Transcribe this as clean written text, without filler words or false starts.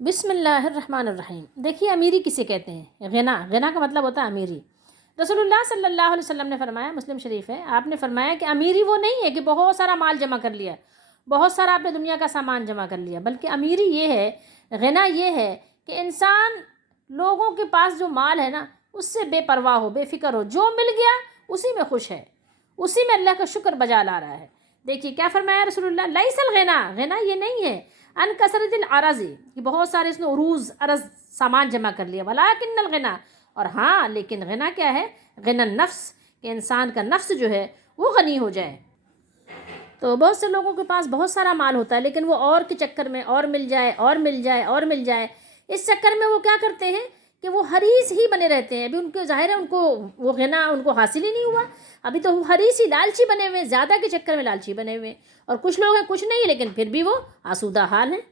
बिस्मिल्लाहिर्रहमानिर्रहीम। देखिए, अमीरी किसे कहते हैं? ग़िना। ग़िना का मतलब होता है अमीरी। रसूलुल्लाह सल्लल्लाहु अलैहि वसल्लम ने फरमाया, मुस्लिम शरीफ है, आपने फरमाया कि अमीरी वो नहीं है कि बहुत सारा माल जमा कर लिया, बहुत सारा आपने दुनिया का सामान जमा कर लिया, बल्कि अमीरी ये है, ग़िना ये है कि इंसान लोगों के पास जो माल है ना, उससे बेपरवाह हो, बेफ़िक्र हो, जो मिल गया उसी में खुश है, उसी में अल्लाह का शुक्र बजा ला रहा है। देखिए क्या फरमाया रसूलुल्लाह, लैसल ग़िना, ग़िना ये नहीं है अन कसरतिल अराज़ी कि बहुत सारे इसने उरूज़ अरज़ सामान जमा कर लिया, वलाकिन्नल ग़िना, और हाँ लेकिन ग़िना क्या है? ग़िना नफ्स, कि इंसान का नफ्स जो है वो गनी हो जाए। तो बहुत से लोगों के पास बहुत सारा माल होता है, लेकिन वो और के चक्कर में और मिल जाए और मिल जाए और मिल जाए, इस चक्कर में वो क्या करते हैं कि वो हरीस ही बने रहते हैं। अभी उनके ज़ाहिर है उनको वो ग़िना उनको हासिल ही नहीं हुआ, अभी तो वो हरीस ही लालची बने हुए हैं, ज़्यादा के चक्कर में लालची बने हुए हैं। और कुछ लोग हैं कुछ नहीं, लेकिन फिर भी वो आसूदा हाल हैं।